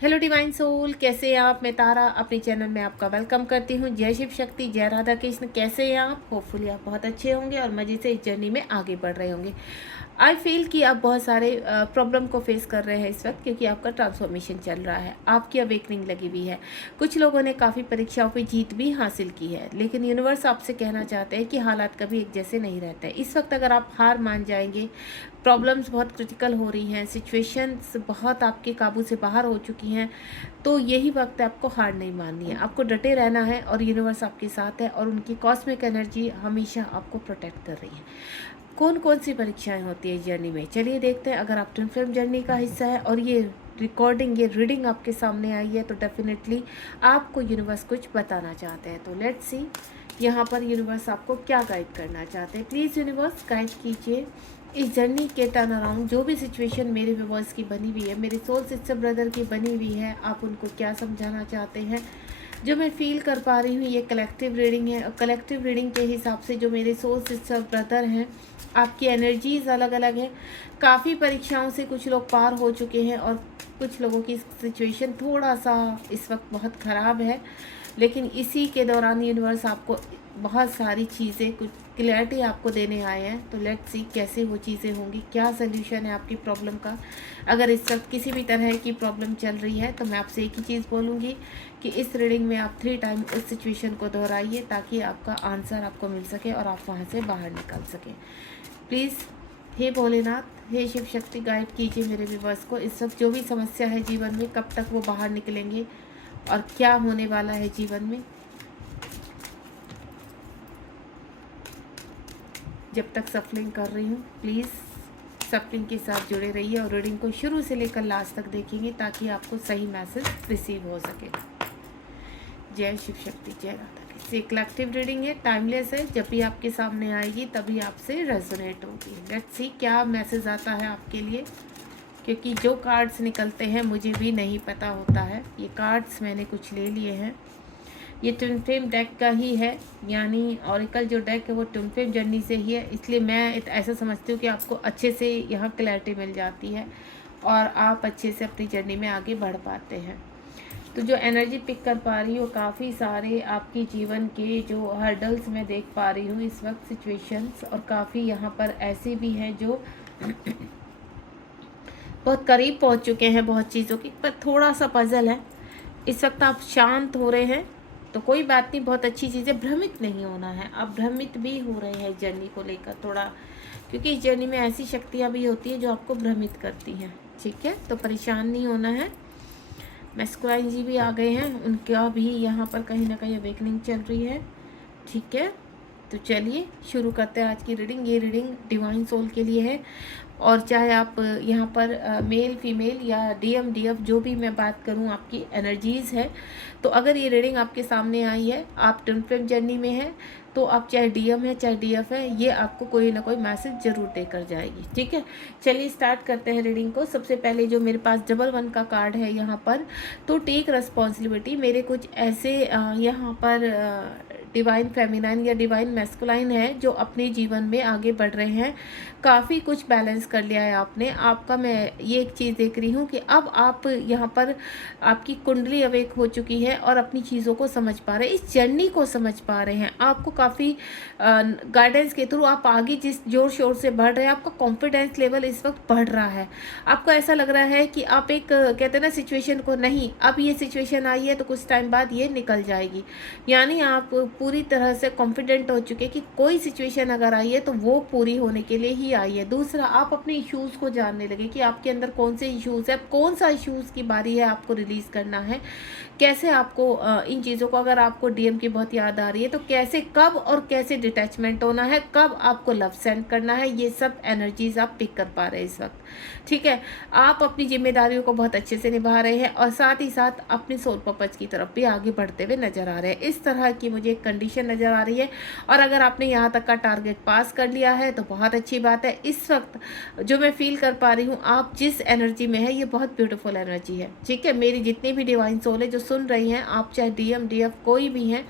Hello divine soul, कैसे हैं आप। मैं तारा अपने चैनल में आपका वेलकम करती हूँ। जय शिव शक्ति, जय राधा कृष्ण। कैसे हैं आप। होपफुली आप बहुत अच्छे होंगे और मज़े से इस जर्नी में आगे बढ़ रहे होंगे। आई फील कि आप बहुत सारे प्रॉब्लम को फेस कर रहे हैं इस वक्त, क्योंकि आपका ट्रांसफॉर्मेशन चल रहा है, आपकी अवेकनिंग लगी हुई है। कुछ लोगों ने काफ़ी परीक्षाओं पे जीत भी हासिल की है, लेकिन यूनिवर्स आपसे कहना चाहते हैं कि हालात कभी एक जैसे नहीं रहते। इस वक्त अगर आप हार मान जाएंगे, प्रॉब्लम्स बहुत क्रिटिकल हो रही हैं, सिचुएशंस बहुत आपके काबू से बाहर हो चुकी हैं, तो यही वक्त है आपको हार नहीं माननी है। आपको डटे रहना है और यूनिवर्स आपके साथ है और उनकी कॉस्मिक एनर्जी हमेशा आपको प्रोटेक्ट कर रही है। कौन कौन सी परीक्षाएं होती है इस जर्नी में, चलिए देखते हैं। अगर आप ट्विन फ्लेम जर्नी का हिस्सा है और ये रिकॉर्डिंग, ये रीडिंग आपके सामने आई है, तो डेफिनेटली आपको यूनिवर्स कुछ बताना चाहते हैं। तो लेट्स सी यहाँ पर यूनिवर्स आपको क्या गाइड करना चाहते हैं। प्लीज़ यूनिवर्स गाइड कीजिए इस जर्नी के टर्न अराउंड। जो भी सिचुएशन मेरे व्यूअर्स की बनी हुई है, मेरे सोल सिस्टर ब्रदर की बनी हुई है, आप उनको क्या समझाना चाहते हैं। जो मैं फील कर पा रही हूँ, ये कलेक्टिव रीडिंग है और कलेक्टिव रीडिंग के हिसाब से जो मेरे सोल सिस्टर ब्रदर हैं, आपकी एनर्जीज अलग अलग है। काफ़ी परीक्षाओं से कुछ लोग पार हो चुके हैं और कुछ लोगों की सिचुएशन थोड़ा सा इस वक्त बहुत ख़राब है, लेकिन इसी के दौरान यूनिवर्स आपको बहुत सारी चीज़ें, कुछ क्लैरिटी आपको देने आए हैं। तो लेट्स सी कैसे वो चीज़ें होंगी, क्या सल्यूशन है आपकी प्रॉब्लम का। अगर इस वक्त किसी भी तरह की प्रॉब्लम चल रही है, तो मैं आपसे एक ही चीज़ बोलूँगी कि इस रीडिंग में आप 3 टाइम उस सिचुएशन को दोहराइए, ताकि आपका आंसर आपको मिल सके और आप वहाँ से बाहर निकल सकें। Please hey Bholenath, hey Shiv Shakti, guide कीजिए मेरे व्यूअर्स को। इस वक्त जो भी समस्या है जीवन में, कब तक वो बाहर निकलेंगे और क्या होने वाला है जीवन में। जब तक सफलिंग कर रही हूँ, प्लीज़ सफलिंग के साथ जुड़े रहिए और रीडिंग को शुरू से लेकर लास्ट तक देखेंगे, ताकि आपको सही मैसेज रिसीव हो सके। जय शिव शक्ति, जय राधा कृष्ण। ये कलेक्टिव रीडिंग है, टाइमलेस है। जब भी आपके सामने आएगी तभी आपसे रेजोनेट होगी। लेट्स सी क्या मैसेज आता है आपके लिए, क्योंकि जो कार्ड्स निकलते हैं मुझे भी नहीं पता होता है। ये कार्ड्स मैंने कुछ ले लिए हैं, ये ट्विन फ्लेम डेक का ही है, यानी ऑरिकल जो डेक है वो ट्विन फ्लेम जर्नी से ही है, इसलिए मैं ऐसा समझती हूँ कि आपको अच्छे से यहाँ क्लैरिटी मिल जाती है और आप अच्छे से अपनी जर्नी में आगे बढ़ पाते हैं। तो जो एनर्जी पिक कर पा रही हूँ, काफ़ी सारे आपकी जीवन के जो हर्डल्स मैं देख पा रही हूँ इस वक्त, सिचुएशंस, और काफ़ी यहाँ पर ऐसे भी हैं जो बहुत करीब पहुँच चुके हैं बहुत चीज़ों की, पर थोड़ा सा पजल है। इस वक्त आप शांत हो रहे हैं, तो कोई बात नहीं, बहुत अच्छी चीज़ है। भ्रमित नहीं होना है, आप भ्रमित भी हो रहे हैं जर्नी को लेकर थोड़ा, क्योंकि इस जर्नी में ऐसी शक्तियाँ भी होती हैं जो आपको भ्रमित करती हैं। ठीक है, तो परेशान नहीं होना है। मैस्कुलाइन जी भी आ गए हैं, उनका भी यहाँ पर कहीं ना कहीं अवेकनिंग चल रही है। ठीक है, तो चलिए शुरू करते हैं आज की रीडिंग। ये रीडिंग डिवाइन सोल के लिए है, और चाहे आप यहाँ पर मेल फीमेल या डीएम डीएफ जो भी मैं बात करूँ, आपकी एनर्जीज़ है। तो अगर ये रीडिंग आपके सामने आई है, आप ट्विन फ्लेम जर्नी में है, तो आप चाहे डीएम है चाहे डीएफ है, ये आपको कोई ना कोई मैसेज जरूर देकर जाएगी। ठीक है, चलिए स्टार्ट करते हैं रीडिंग को। सबसे पहले जो मेरे पास डबल 1 का कार्ड है यहाँ पर, तो टेक रिस्पॉन्सिबिलिटी। मेरे कुछ ऐसे यहाँ पर डिवाइन फेमिनाइन या डिवाइन मैस्कुलाइन है जो अपने जीवन में आगे बढ़ रहे हैं। काफ़ी कुछ बैलेंस कर लिया है आपने। आपका मैं ये एक चीज़ देख रही हूँ कि अब आप यहाँ पर, आपकी कुंडली अवेक हो चुकी है और अपनी चीज़ों को समझ पा रहे हैं, इस जर्नी को समझ पा रहे हैं। आपको काफ़ी गाइडेंस के थ्रू आप आगे जिस जोर शोर से बढ़ रहे हैं, आपका कॉन्फिडेंस लेवल इस वक्त बढ़ रहा है। आपको ऐसा लग रहा है कि आप एक कहते हैं ना सिचुएशन को, नहीं अब ये सिचुएशन आई है तो कुछ टाइम बाद ये निकल जाएगी, यानी आप पूरी तरह से कॉन्फिडेंट हो चुके कि कोई सिचुएशन अगर आई है तो वो पूरी होने के लिए ही आई है। दूसरा, आप अपने इश्यूज़ को जानने लगे कि आपके अंदर कौन से इश्यूज़ है, कौन सा इश्यूज़ की बारी है आपको रिलीज़ करना है, कैसे आपको इन चीज़ों को, अगर आपको डीएम की बहुत याद आ रही है तो कैसे, कब और कैसे डिटैचमेंट होना है, कब आपको लव सेंड करना है, ये सब एनर्जीज आप पिक कर पा रहे हैं इस वक्त। ठीक है, आप अपनी जिम्मेदारियों को बहुत अच्छे से निभा रहे हैं और साथ ही साथ अपने सोल पर्पस की तरफ भी आगे बढ़ते हुए नजर आ रहे हैं। इस तरह की मुझे एक कंडीशन नजर आ रही है, और अगर आपने यहाँ तक का टारगेट पास कर लिया है तो बहुत अच्छी बात है। इस वक्त जो मैं फील कर पा रही हूँ, आप जिस एनर्जी में है, ये बहुत ब्यूटीफुल एनर्जी है। ठीक है, मेरी जितनी भी डिवाइन सोल है जो सुन रही हैं, आप चाहे डीएम डीएफ कोई भी हैं,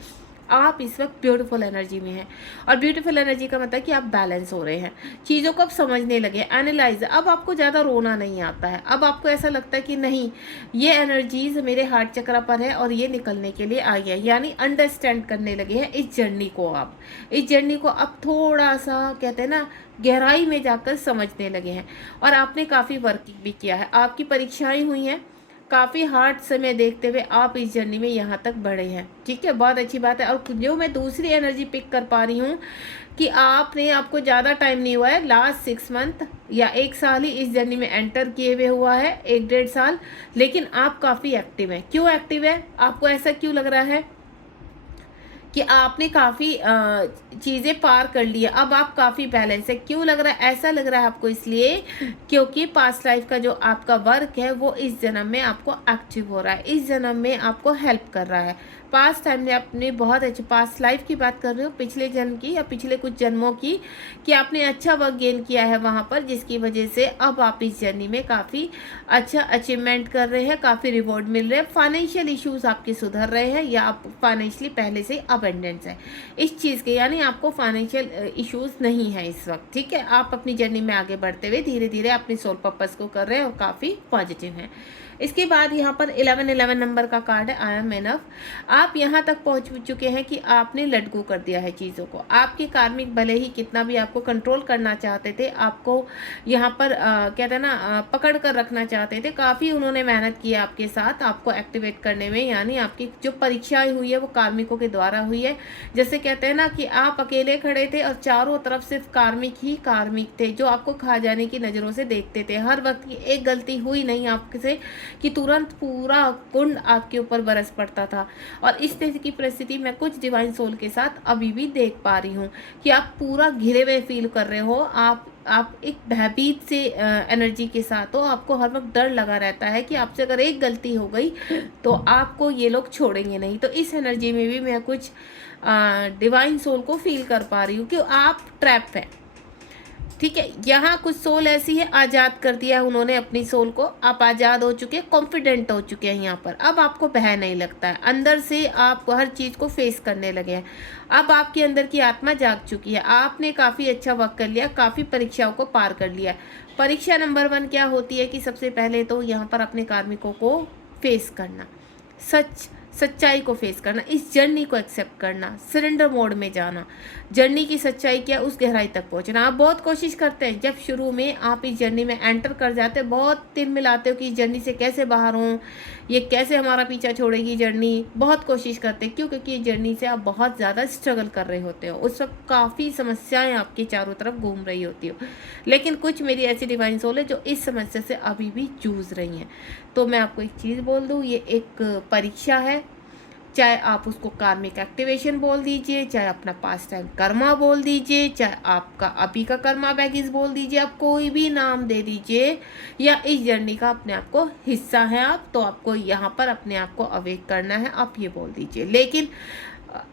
आप इस वक्त ब्यूटीफुल एनर्जी में हैं। और ब्यूटीफुल एनर्जी का मतलब कि आप बैलेंस हो रहे हैं, चीज़ों को आप समझने लगे, एनालाइज। अब आपको ज़्यादा रोना नहीं आता है, अब आपको ऐसा लगता है कि नहीं, ये एनर्जीज मेरे हार्ट चक्र पर है और ये निकलने के लिए आई है, यानी अंडरस्टैंड करने लगे हैं इस जर्नी को। आप इस जर्नी को अब थोड़ा सा कहते हैं ना गहराई में जाकर समझने लगे हैं। और आपने काफ़ी वर्क भी किया है, आपकी परीक्षाएं हुई हैं, काफ़ी हार्ड समय देखते हुए आप इस जर्नी में यहाँ तक बढ़े हैं। ठीक है, बहुत अच्छी बात है। और जो मैं दूसरी एनर्जी पिक कर पा रही हूँ कि आपको ज़्यादा टाइम नहीं हुआ है, लास्ट 6 मंथ या 1 साल ही इस जर्नी में एंटर किए हुए हुआ है, 1 डेढ़ साल, लेकिन आप काफ़ी एक्टिव हैं। क्यों एक्टिव है, आपको ऐसा क्यों लग रहा है कि आपने काफ़ी चीज़ें पार कर ली है, अब आप काफ़ी बैलेंस है? क्यों लग रहा है ऐसा? लग रहा है आपको इसलिए क्योंकि पास्ट लाइफ का जो आपका वर्क है वो इस जन्म में आपको एक्टिव हो रहा है, इस जन्म में आपको हेल्प कर रहा है। पास्ट टाइम में आपने बहुत अच्छे, पास्ट लाइफ की बात कर रहे हो, पिछले जन्म की या पिछले कुछ जन्मों की, कि आपने अच्छा वर्क गेन किया है वहाँ पर, जिसकी वजह से अब आप इस जर्नी में काफ़ी अच्छा अचीवमेंट कर रहे हैं, काफ़ी रिवॉर्ड मिल रहे हैं, फाइनेंशियल इश्यूज आपके सुधर रहे हैं, या आप फाइनेंशियली पहले से अबेंडेंस है इस चीज़ के, यानी आपको फाइनेंशियल इश्यूज नहीं है इस वक्त। ठीक है, आप अपनी जर्नी में आगे बढ़ते हुए धीरे धीरे अपने सोल पर्पस को कर रहे हैं और काफ़ी पॉजिटिव हैं। इसके बाद यहाँ पर 1111 नंबर का कार्ड है, आई एम एनफ। आप यहाँ तक पहुँच चुके हैं कि आपने लेट गो कर दिया है चीज़ों को। आपके कार्मिक भले ही कितना भी आपको कंट्रोल करना चाहते थे, आपको यहाँ पर कहते हैं ना पकड़ कर रखना चाहते थे, काफ़ी उन्होंने मेहनत की है आपके साथ आपको एक्टिवेट करने में, यानी आपकी जो परीक्षाएं हुई है वो कार्मिकों के द्वारा हुई है। जैसे कहते हैं ना कि आप अकेले खड़े थे और चारों तरफ सिर्फ कार्मिक ही कार्मिक थे जो आपको खा जाने की नज़रों से देखते थे। हर वक्त की एक गलती हुई नहीं आपसे कि तुरंत पूरा कुंड आपके ऊपर बरस पड़ता था। और इस तरह की परिस्थिति मैं कुछ डिवाइन सोल के साथ अभी भी देख पा रही हूँ कि आप पूरा घिरे हुए फील कर रहे हो, आप एक भयभीत से एनर्जी के साथ हो, आपको हर वक्त डर लगा रहता है कि आपसे अगर एक गलती हो गई तो आपको ये लोग छोड़ेंगे नहीं। तो इस एनर्जी में भी मैं कुछ डिवाइन सोल को फील कर पा रही हूँ कि आप ट्रैप है। ठीक है, यहाँ कुछ सोल ऐसी है, आज़ाद कर दिया है उन्होंने अपनी सोल को, आप आज़ाद हो चुके हैं, कॉन्फिडेंट हो चुके हैं यहाँ पर। अब आपको भय नहीं लगता है, अंदर से आप हर चीज़ को फेस करने लगे हैं। अब आपके अंदर की आत्मा जाग चुकी है, आपने काफ़ी अच्छा वर्क कर लिया, काफ़ी परीक्षाओं को पार कर लिया। परीक्षा नंबर 1 क्या होती है कि सबसे पहले तो यहाँ पर अपने कार्मिकों को फेस करना, सच्चाई को फेस करना, इस जर्नी को एक्सेप्ट करना, सरेंडर मोड में जाना। जर्नी की सच्चाई क्या, उस गहराई तक पहुंचना। आप बहुत कोशिश करते हैं, जब शुरू में आप इस जर्नी में एंटर कर जाते हैं, बहुत तिल मिलाते हो कि इस जर्नी से कैसे बाहर हों, ये कैसे हमारा पीछा छोड़ेगी जर्नी, बहुत कोशिश करते हैं। क्यों? क्योंकि इस जर्नी से आप बहुत ज़्यादा स्ट्रगल कर रहे होते हो, उस वक्त काफ़ी समस्याएँ आपके चारों तरफ घूम रही होती हो। लेकिन कुछ मेरी ऐसी डिवाइन सोल है जो इस समस्या से अभी भी जूझ रही हैं। तो मैं आपको एक चीज़ बोल दूँ, ये एक परीक्षा है, चाहे आप उसको कार्मिक एक्टिवेशन बोल दीजिए, चाहे अपना पास्ट टाइम कर्मा बोल दीजिए, चाहे आपका अभी का कर्मा बैगेज बोल दीजिए, आप कोई भी नाम दे दीजिए, या इस जर्नी का अपने आप को हिस्सा है आप, तो आपको यहाँ पर अपने आप को अवेक करना है, आप ये बोल दीजिए। लेकिन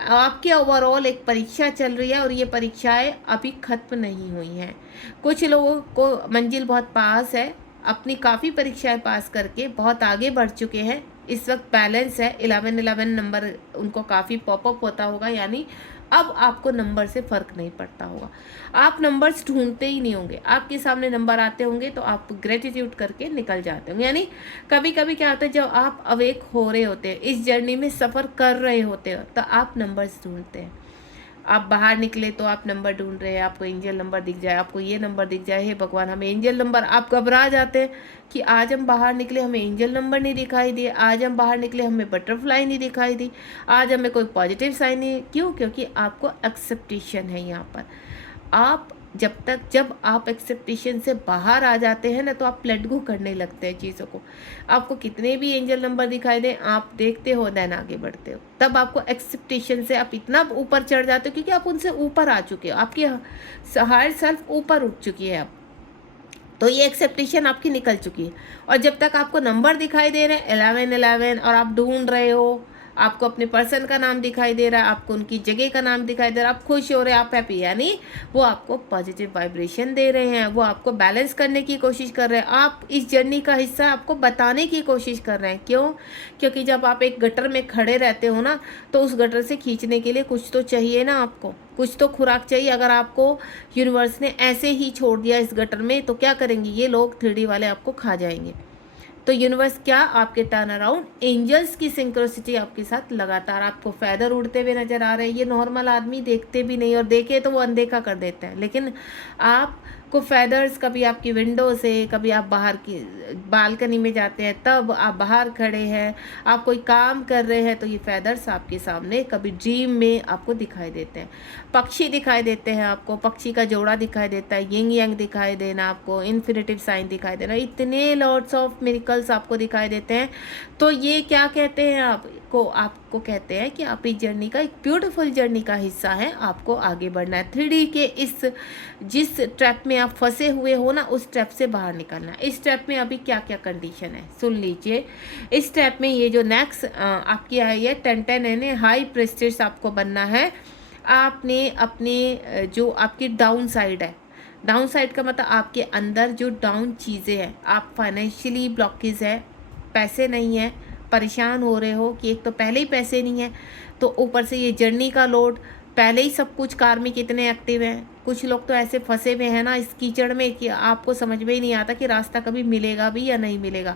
आपके ओवरऑल एक परीक्षा चल रही है और ये परीक्षाएं अभी खत्म नहीं हुई हैं। कुछ लोगों को मंजिल बहुत पास है, अपनी काफ़ी परीक्षाएं पास करके बहुत आगे बढ़ चुके हैं, इस वक्त बैलेंस है। 1111 नंबर उनको काफ़ी पॉपअप होता होगा, यानी अब आपको नंबर से फ़र्क नहीं पड़ता होगा, आप नंबर्स ढूंढते ही नहीं होंगे, आपके सामने नंबर आते होंगे तो आप ग्रेटिट्यूड करके निकल जाते होंगे। यानी कभी कभी क्या होता है, जब आप अवेक हो रहे होते हैं, इस जर्नी में सफ़र कर रहे होते हो, तो आप नंबर्स ढूंढते हैं। आप बाहर निकले तो आप नंबर ढूंढ रहे हैं, आपको एंजल नंबर दिख जाए, आपको ये नंबर दिख जाए, हे भगवान हमें एंजल नंबर, आप घबरा जाते हैं कि आज हम बाहर निकले हमें एंजल नंबर नहीं दिखाई दिए, आज हम बाहर निकले हमें बटरफ्लाई नहीं दिखाई दी, आज हमें कोई पॉजिटिव साइन नहीं। क्यों? क्योंकि आपको एक्सेप्टेशन है यहाँ पर। आप जब आप एक्सेप्टेशन से बाहर आ जाते हैं ना, तो आप लेट गो करने लगते हैं चीज़ों को। आपको कितने भी एंजल नंबर दिखाई दें, आप देखते हो देन आगे बढ़ते हो, तब आपको एक्सेप्टेशन से आप इतना ऊपर चढ़ जाते हो क्योंकि आप उनसे ऊपर आ चुके हो, आपकी हायर सेल्फ ऊपर उठ चुकी है अब, तो ये एक्सेप्टेशन आपकी निकल चुकी है। और जब तक आपको नंबर दिखाई दे रहे हैं 1111 और आप ढूंढ रहे हो आपको अपने पर्सन का नाम दिखाई दे रहा है, आपको उनकी जगह का नाम दिखाई दे रहा है, आप खुश हो रहे हैं, आप हैप्पी, यानी वो आपको पॉजिटिव वाइब्रेशन दे रहे हैं, वो आपको बैलेंस करने की कोशिश कर रहे हैं, आप इस जर्नी का हिस्सा आपको बताने की कोशिश कर रहे हैं। क्यों? क्योंकि जब आप एक गटर में खड़े रहते हो ना, तो उस गटर से खींचने के लिए कुछ तो चाहिए ना, आपको कुछ तो खुराक चाहिए। अगर आपको यूनिवर्स ने ऐसे ही छोड़ दिया इस गटर में, तो क्या करेंगे ये लोग 3D वाले, आपको खा जाएंगे। तो यूनिवर्स क्या, आपके टर्न अराउंड एंजल्स की सिंक्रोसिटी आपके साथ लगातार, आपको फैदर उड़ते हुए नजर आ रहे हैं। ये नॉर्मल आदमी देखते भी नहीं, और देखे तो वो अनदेखा कर देते हैं, लेकिन आपको फैदर्स, कभी आपकी विंडो से, कभी आप बाहर की बालकनी में जाते हैं, तब आप बाहर खड़े हैं, आप कोई काम कर रहे हैं, तो ये फैदर्स आपके सामने कभी ड्रीम में आपको दिखाई देते हैं। पक्षी दिखाई देते हैं आपको, पक्षी का जोड़ा दिखाई देता है, यिंग यांग दिखाई देना, आपको इन्फिनिटिव साइन दिखाई देना, इतने लॉट्स ऑफ मिरेकल्स आपको दिखाई देते हैं। तो ये क्या कहते हैं आपको कहते हैं कि आप इस जर्नी का, एक ब्यूटीफुल जर्नी का हिस्सा है, आपको आगे बढ़ना है। 3D के इस जिस ट्रैप में आप फंसे हुए हो ना, उस ट्रैप से बाहर निकलना है। इस ट्रैप में अभी क्या क्या कंडीशन है सुन लीजिए। इस ट्रैप में ये जो नेक्स्ट आपकी आई है 10-10 यानी हाई प्रेस्टिज आपको बनना है। आपने अपने जो आपकी डाउन साइड है, डाउन साइड का मतलब आपके अंदर जो डाउन चीज़ें हैं, आप फाइनेंशियली ब्लॉकेज है, पैसे नहीं है, परेशान हो रहे हो कि एक तो पहले ही पैसे नहीं है, तो ऊपर से ये जर्नी का लोड, पहले ही सब कुछ कार्मिक इतने एक्टिव हैं। कुछ लोग तो ऐसे फंसे हुए हैं ना इस कीचड़ में कि आपको समझ में ही नहीं आता कि रास्ता कभी मिलेगा भी या नहीं मिलेगा।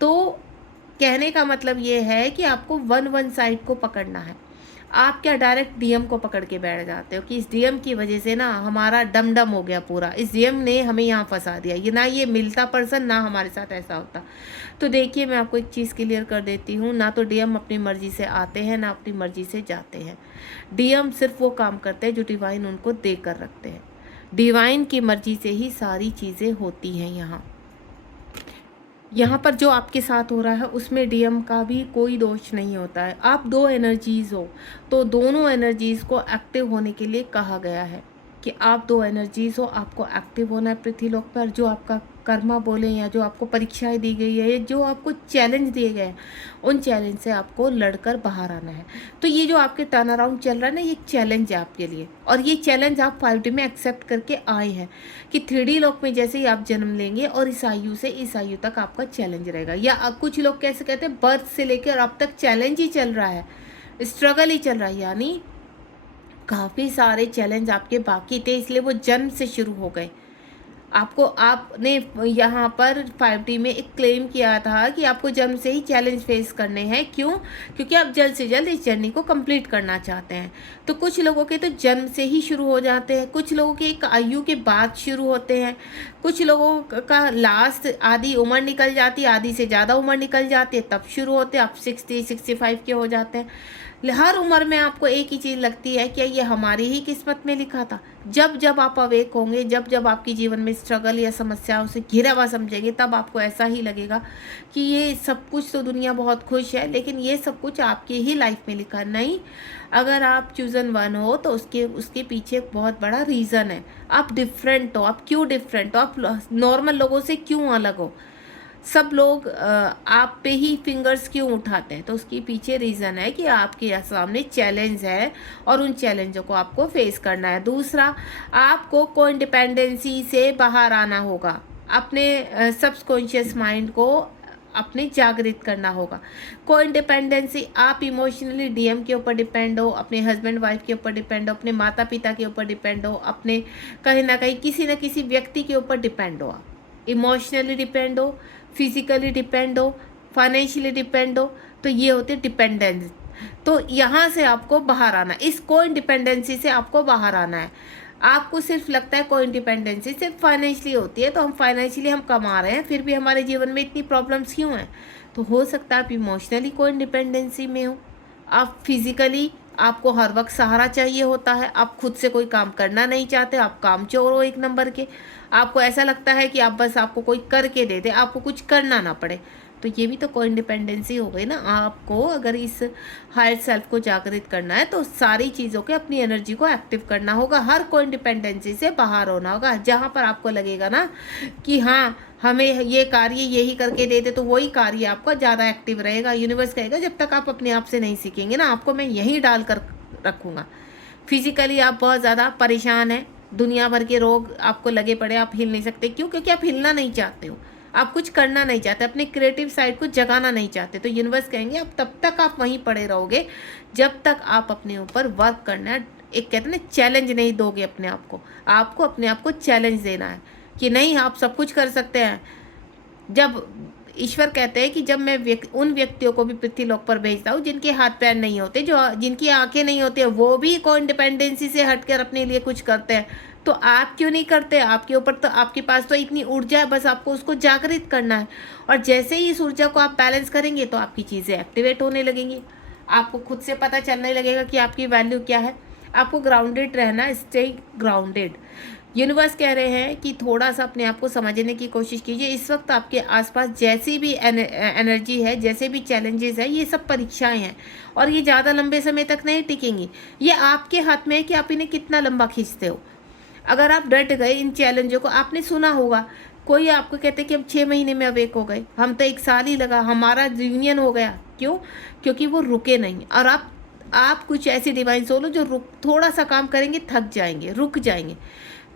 तो कहने का मतलब ये है कि आपको वन साइड को पकड़ना है। आप क्या डायरेक्ट डीएम को पकड़ के बैठ जाते हो कि इस डीएम की वजह से ना हमारा डम हो गया पूरा, इस डीएम ने हमें यहाँ फंसा दिया, ये ना ये मिलता पर्सन, ना हमारे साथ ऐसा होता। तो देखिए मैं आपको एक चीज़ क्लियर कर देती हूँ, ना तो डीएम अपनी मर्जी से आते हैं, ना अपनी मर्जी से जाते हैं। डीएम सिर्फ वो काम करते हैं जो डिवाइन उनको दे कर रखते हैं। डिवाइन की मर्जी से ही सारी चीज़ें होती हैं। यहाँ पर जो आपके साथ हो रहा है उसमें डीएम का भी कोई दोष नहीं होता है। आप दो एनर्जीज़ हो, तो दोनों एनर्जीज़ को एक्टिव होने के लिए कहा गया है कि आप दो एनर्जीज़ हो, आपको एक्टिव होना है पृथ्वीलोक पर। जो आपका कर्मा बोले, या जो आपको परीक्षाएं दी गई है, जो आपको चैलेंज दिए गए हैं, उन चैलेंज से आपको लड़कर बाहर आना है। तो ये जो आपके टर्न अराउंड चल रहा है ना, ये चैलेंज है आपके लिए, और ये चैलेंज आप 5D में एक्सेप्ट करके आए हैं कि 3D लोक में जैसे ही आप जन्म लेंगे और इस आयु से इस आयु तक आपका चैलेंज रहेगा। या कुछ लोग कैसे कहते हैं, बर्थ से लेकर अब तक चैलेंज ही चल रहा है, स्ट्रगल ही चल रहा है, यानी काफ़ी सारे चैलेंज आपके बाकी थे, इसलिए वो जन्म से शुरू हो गए। आपने यहाँ पर 5D में एक क्लेम किया था कि आपको जन्म से ही चैलेंज फेस करने हैं। क्यों? क्योंकि आप जल्द से जल्द इस जर्नी को कंप्लीट करना चाहते हैं। तो कुछ लोगों के तो जन्म से ही शुरू हो जाते हैं, कुछ लोगों के एक आयु के बाद शुरू होते हैं, कुछ लोगों का लास्ट आधी उम्र निकल जाती है, आधी से ज़्यादा उम्र निकल जाती है, तब शुरू होते हैं। आप 60-65 के हो जाते हैं। हर उम्र में आपको एक ही चीज़ लगती है, क्या ये हमारी ही किस्मत में लिखा था? जब जब आप अवेक होंगे, जब जब आपके जीवन में स्ट्रगल या समस्याओं से घिरा हुआ समझेंगे, तब आपको ऐसा ही लगेगा कि ये सब कुछ तो दुनिया बहुत खुश है, लेकिन ये सब कुछ आपकी ही लाइफ में लिखा नहीं। अगर आप चूजन वन हो तो उसके पीछे एक बहुत बड़ा रीज़न है। आप डिफरेंट हो। आप क्यों डिफरेंट हो? आप नॉर्मल लोगों से क्यों अलग हो? सब लोग आप पे ही फिंगर्स क्यों उठाते हैं? तो उसके पीछे रीज़न है कि आपके सामने चैलेंज है और उन चैलेंजों को आपको फेस करना है। दूसरा, आपको कोइंडिपेंडेंसी से बाहर आना होगा, अपने सबकॉन्शियस माइंड को अपने जागृत करना होगा। कोइंडिपेंडेंसी, आप इमोशनली डीएम के ऊपर डिपेंड हो, अपने हस्बैंड वाइफ के ऊपर डिपेंड हो, अपने माता पिता के ऊपर डिपेंड हो, अपने कहीं ना कहीं किसी न किसी व्यक्ति के ऊपर डिपेंड हो। आप इमोशनली डिपेंड हो, फिजिकली डिपेंड हो, फाइनेंशियली डिपेंड हो, तो ये होते डिपेंडेंस। तो यहाँ से आपको बाहर आना, इस को इंडिपेंडेंसी से आपको बाहर आना है। आपको सिर्फ लगता है को इंडिपेंडेंसी सिर्फ फाइनेंशियली होती है, तो हम फाइनेंशियली हम कमा रहे हैं, फिर भी हमारे जीवन में इतनी प्रॉब्लम्स क्यों हैं? तो हो सकता है आप इमोशनली को इंडिपेंडेंसी में हो, आप फिजिकली आपको हर वक्त सहारा चाहिए होता है, आप खुद से कोई काम करना नहीं चाहते, आप कामचोर हो एक नंबर के, आपको ऐसा लगता है कि आप बस आपको कोई करके दे दे, आपको कुछ करना ना पड़े। तो ये भी तो को इंडिपेंडेंसी हो गई ना। आपको अगर इस हायर सेल्फ को जागृत करना है तो सारी चीज़ों के अपनी एनर्जी को एक्टिव करना होगा, हर को इंडिपेंडेंसी से बाहर होना होगा। जहाँ पर आपको लगेगा ना कि हाँ हमें ये कार्य यही करके दे दे, तो वही कार्य आपका ज़्यादा एक्टिव रहेगा। यूनिवर्स कहेगा जब तक आप अपने आप से नहीं सीखेंगे ना, आपको मैं यहीं डाल कर रखूँगा। फिजिकली आप बहुत ज़्यादा परेशान हैं, दुनिया भर के रोग आपको लगे पड़े, आप हिल नहीं सकते। क्यों? क्योंकि आप हिलना नहीं चाहते हो, आप कुछ करना नहीं चाहते, अपने क्रिएटिव साइड को जगाना नहीं चाहते। तो यूनिवर्स कहेंगे अब तब तक आप वहीं पड़े रहोगे जब तक आप अपने ऊपर वर्क करना है। एक कहते हैं ना, चैलेंज नहीं दोगे अपने आप को, आपको अपने आप को चैलेंज देना है कि नहीं आप सब कुछ कर सकते हैं। जब ईश्वर कहते हैं कि जब मैं उन व्यक्तियों को भी पृथ्वीलोक पर भेजता हूँ जिनके हाथ पैर नहीं होते, जो जिनकी आंखें नहीं होती है, वो भी को इंडिपेंडेंसी से हटकर अपने लिए कुछ करते हैं, तो आप क्यों नहीं करते? आपके ऊपर तो, आपके पास तो इतनी ऊर्जा है, बस आपको उसको जागृत करना है। और जैसे ही इस ऊर्जा को आप बैलेंस करेंगे तो आपकी चीज़ें एक्टिवेट होने लगेंगी, आपको खुद से पता चलने लगेगा कि आपकी वैल्यू क्या है। आपको ग्राउंडेड रहना, स्टे ग्राउंडेड। यूनिवर्स कह रहे हैं कि थोड़ा सा अपने आप को समझने की कोशिश कीजिए। इस वक्त आपके आसपास जैसी भी एनर्जी है, जैसे भी चैलेंजेस है, ये सब परीक्षाएं हैं और ये ज़्यादा लंबे समय तक नहीं टिकेंगी। ये आपके हाथ में है कि आप इन्हें कितना लंबा खींचते हो। अगर आप डट गए इन चैलेंजों को, आपने सुना होगा कोई आपको कहते कि हम 6 महीने में अवेक हो गए, हम तो 1 साल ही लगा, हमारा रियूनियन हो गया। क्यों? क्योंकि वो रुके नहीं। और आप कुछ ऐसी डिवाइन सोल हो जो थोड़ा सा काम करेंगे थक जाएंगे, रुक जाएंगे।